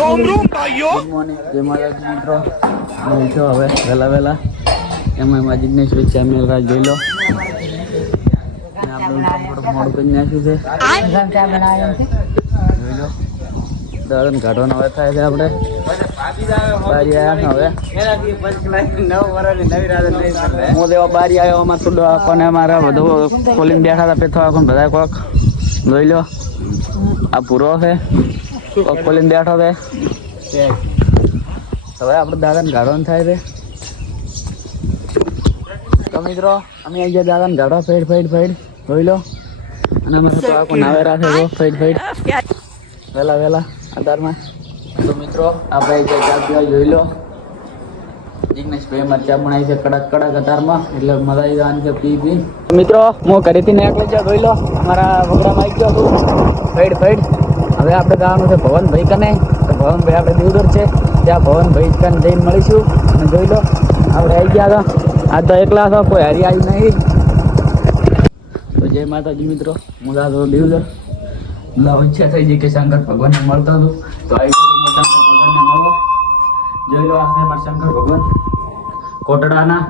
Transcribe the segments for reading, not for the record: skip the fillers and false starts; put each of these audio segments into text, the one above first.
रोम रोम भाइयों good morning જય માતાજી મિત્રો હું છો હવે વહેલા એમાં જિગ્નેશ ભાઈ ચેનલ રાજ જોઈ લો અને આપણે થોડુંક મોડું કરી નાખ્યું છે જોઈ લો દાદન કાઢવાનો હવે થાય છે આપણે બારી આવ્યા હવે હું દેવા બારી આવ્યો અમારે થોડું આપણને અમારા બધું ખોલીને બેઠા હતા પેથો આખું બધા કોક જોઈ લો આ પૂરો છે કોક ખોલીને બેઠો છે હવે આપણે દાદાને ગાળવાનું થાય છે તો મિત્રો અમે આવી ગયા દાદાને ગાળો ફેડ જોઈ લો અને અમે તો આખું નાવે રાખે ફેડ વહેલા આધારમાં તો મિત્રો આપણે ચા પીવા જોઈ લો જિગ્નેશભાઈ અમારે ચા બનાવી છે કડક અધારમાં એટલે મજા આવી જવાની છે પી મિત્રો હું ઘરેથી નીકળી જાઉં જોઈ લો અમારા પ્રોગ્રામ આવી ગયો હતું ફેડ હવે આપણે જવાનું છે ભવનભાઈ કને તો ભવનભાઈ આપણે દૂર છે ત્યાં ભવનભાઈ કને જઈને મળીશું અને જોઈ લો આપણે આવી ગયા હતા આજ તો એકલા હતો કોઈ હારી આવી નહીં તો જય માતાજી મિત્રો હું દાદો દીવદર ઈચ્છા થઈ ગઈ કે શંકર ભગવાનને મળતો હતું તો આવી શંકર ભગવાનને મળો જોઈ લો આખરે મારા શંકર ભગવાન કોટડાના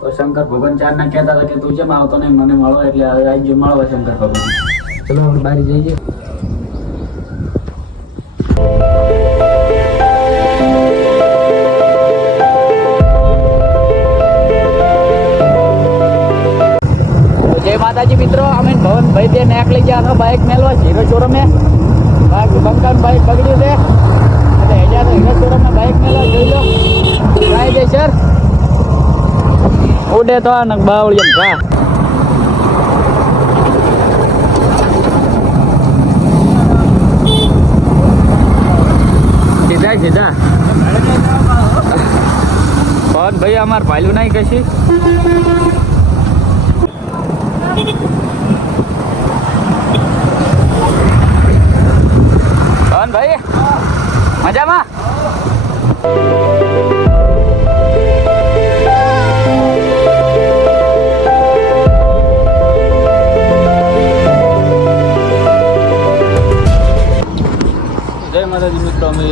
તો શંકર ભગવાન ચારના કહેતા હતા કે તું જેમ આવતો નહીં મને મળો એટલે હવે આવી ગયો મળવા શંકર ભગવાન ચલો આપણે બહાર જઈએ જય માતાજી મિત્રો અમે ભવનભાઈ તે નીકળી ગયા હતા બાઇક મેળવા હીરો શોરૂમે બંકાનું બાઇક બગડ્યું છે એટલે હેજા તો હીરો શોરૂમમાં બાઇક મેળવા જોઈ લો કાયદેસર ઉડે તો આ બાવળી ઘા સીધા પવન ભાઈ અમાર ભાઈલું નહીં કશી પવન ભાઈ મજામાં જય માતાજી મિત્રો અમે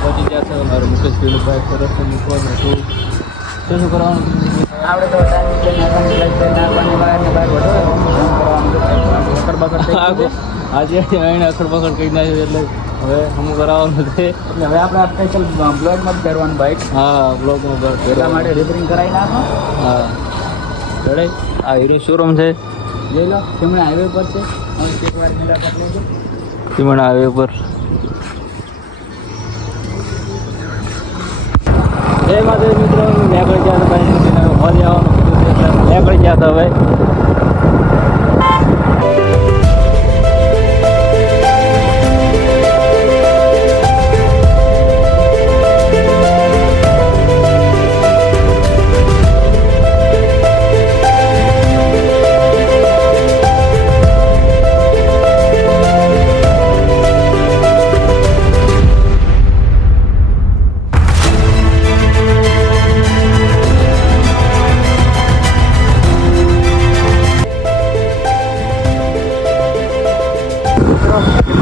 પહોંચી ગયા છે મારું મુકેશ ભાઈ બાઇક સરસ મૂકવાનું હતું શું કરવાનું આપણે તો આજે એને અખડ કરી નાખ્યું એટલે હવે અમુક કરાવવાનું છે એટલે હવે આપણે સ્પેશિયલ બ્લોગમાં જ કરવાનું બાઇક હા બ્લોગમાં એટલા માટે રિપેરિંગ કરાવી નાખો હા ચડાઈ આ હીરો શોરૂમ છે જોઈ લો સિમણા હાઈવે પર છે એકવાર મુલાકાત લેજો સિમણા હાઈવે પર જય માતા મિત્રો નીકળી ગયા હતા ભાઈ ફરી આવવાનું નીકળી ગયા હતા હવે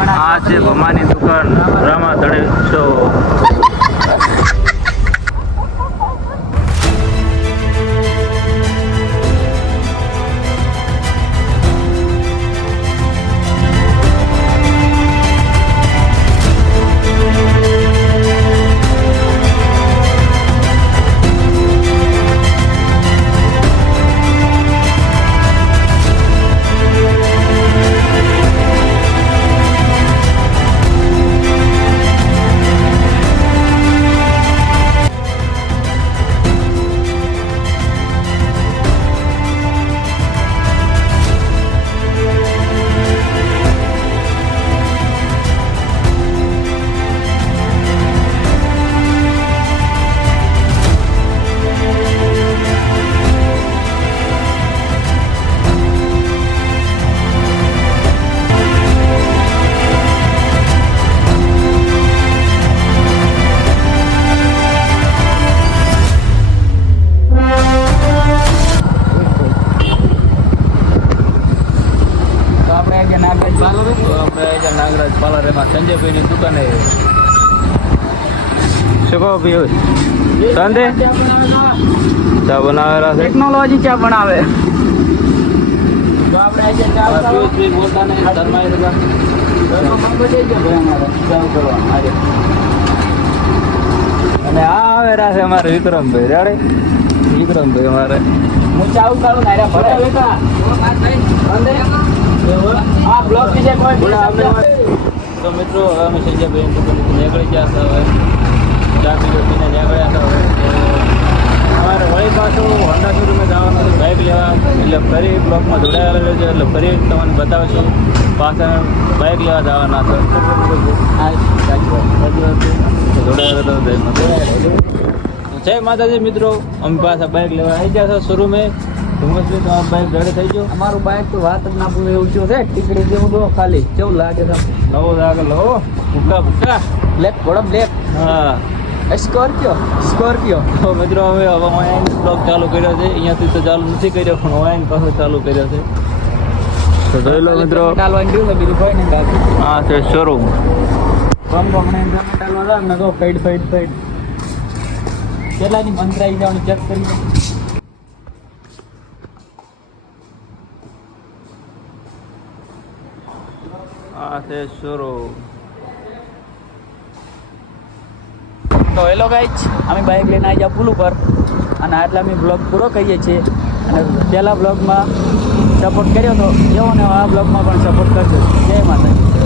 આ છે ભમાની દુકાન રામા ધડે શો શું કહો ભાઈ સંદે ચા બનાવેલા છે ટેકનોલોજી ચા બનાવે. તો આપણે આજે ચા પિયુષભાઈ બોલતા નહીં ધર્માઈ બધા ઘરમાં બધી જ ભાઈ અમારે ચા કરવા આજે. અને આ આવેલા છે અમારે વિક્રમભાઈ રેડે વિક્રમભાઈ અમારે હું ચા ઉકાળું ને આર્યા ભરે બેટા. હા બ્લોક થી કોઈ તો મિત્રો હવે અમે સંજયભાઈ દુકાનેથી નીકળી ગયા હતા. હવે ચા પીને નીકળ્યા હતા. હવે અમારે વળી પાછું હોન્ડા શોરૂમે જવાનું હતું બાઇક લેવા, એટલે ફરી બ્લોકમાં જોડાયેલા રહેજો, એટલે ફરી તમને બતાવશું પાછા બાઇક લેવા જવાના હતા. જય માતાજી મિત્રો, અમે પાછા બાઇક લેવા આવી ગયા હતા શોરૂમે. ધુમ્મસભાઈ તમારું બાઇક રેડી થઈ ગયું? અમારું બાઇક તો વાત જ ના પૂરે એવું થયું છે. ટીકડી જેવું તો ખાલી કેવું લાગે છે. નવો લાગેલો હો, ભૂકા ભૂકા બ્લેક ઘોડો બ્લેક. હા સ્કોર્પિયો. તો મિત્રો હવે ઓનલાઈન બ્લોગ ચાલુ કર્યો છે. અહીંયાથી તો ચાલુ નથી કર્યો, પણ ઓનલાઈન પાછો ચાલુ કર્યો છે. તો જોઈ લો મિત્રો, ડાલવાનું જોયું બીજું કોઈ નહીં બાકી. આ છે શોરૂમ. ને તો ફેડ કેટલાની મંત્રાઈ જવાનું ચેક કરી દો. આ છે શોરૂમ. તો હેલો ગાઈઝ, અમે બાઇક લઈને આવી ગયા પુલ ઉપર અને આટલા અમે બ્લોગ પૂરો કરીએ છીએ. અને પહેલા બ્લોગમાં સપોર્ટ કર્યો હતો એવો ને આ બ્લોગમાં પણ સપોર્ટ કરજો. જય માતાજી.